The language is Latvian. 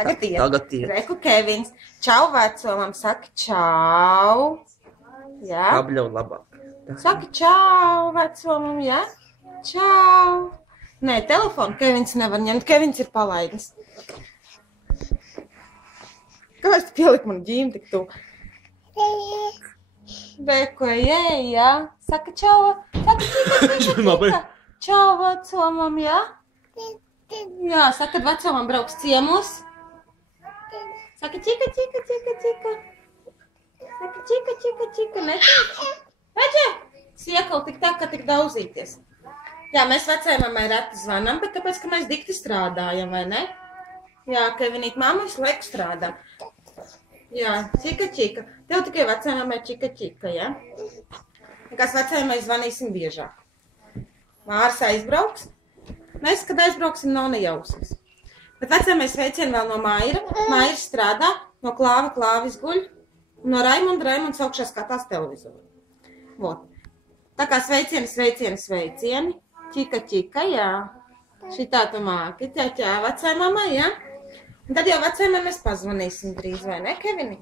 Tagad iet. Tagad iet. Reku Kevins. Čau vecomam, saka čau. Jā. Apļauj labāk. Saka čau vecomam, jā? Čau. Nē, telefonu Kevins nevar ņemt. Kevins ir palaidnis. Kāpēc tu pieliki man ģīm tik tu? Beko, jā. Saka čau. Saka čika. Čau vecomam, jā? Jā, saka, kad vecomam brauks ciemos. Saka čika. Saka čika, nečika. Veģe! Siekal tik tā, ka tik daudzīties. Jā, mēs vecajamai reti zvanam, bet tāpēc, ka mēs dikti strādājam, vai ne? Jā, Kevinīt, mamma visu laiku strādā. Jā, čika. Tev tikai vecajamai čika, jā? Nekās vecajamai zvanīsim biežāk. Māris aizbrauks. Mēs, kad aizbrauksim, nav nejausmas. Bet vecajamai sveicieni vēl no Maira. Maira strādā, no Klāvis guļ. No Raimunds augšā skatās televizoru. Vot. Tā kā sveicieni. Čika, jā. Šitā tu māki, ķā, vecajai mamai, jā? Un tad jau vecajai mēs pazvanīsim drīz, vai ne, Kevini?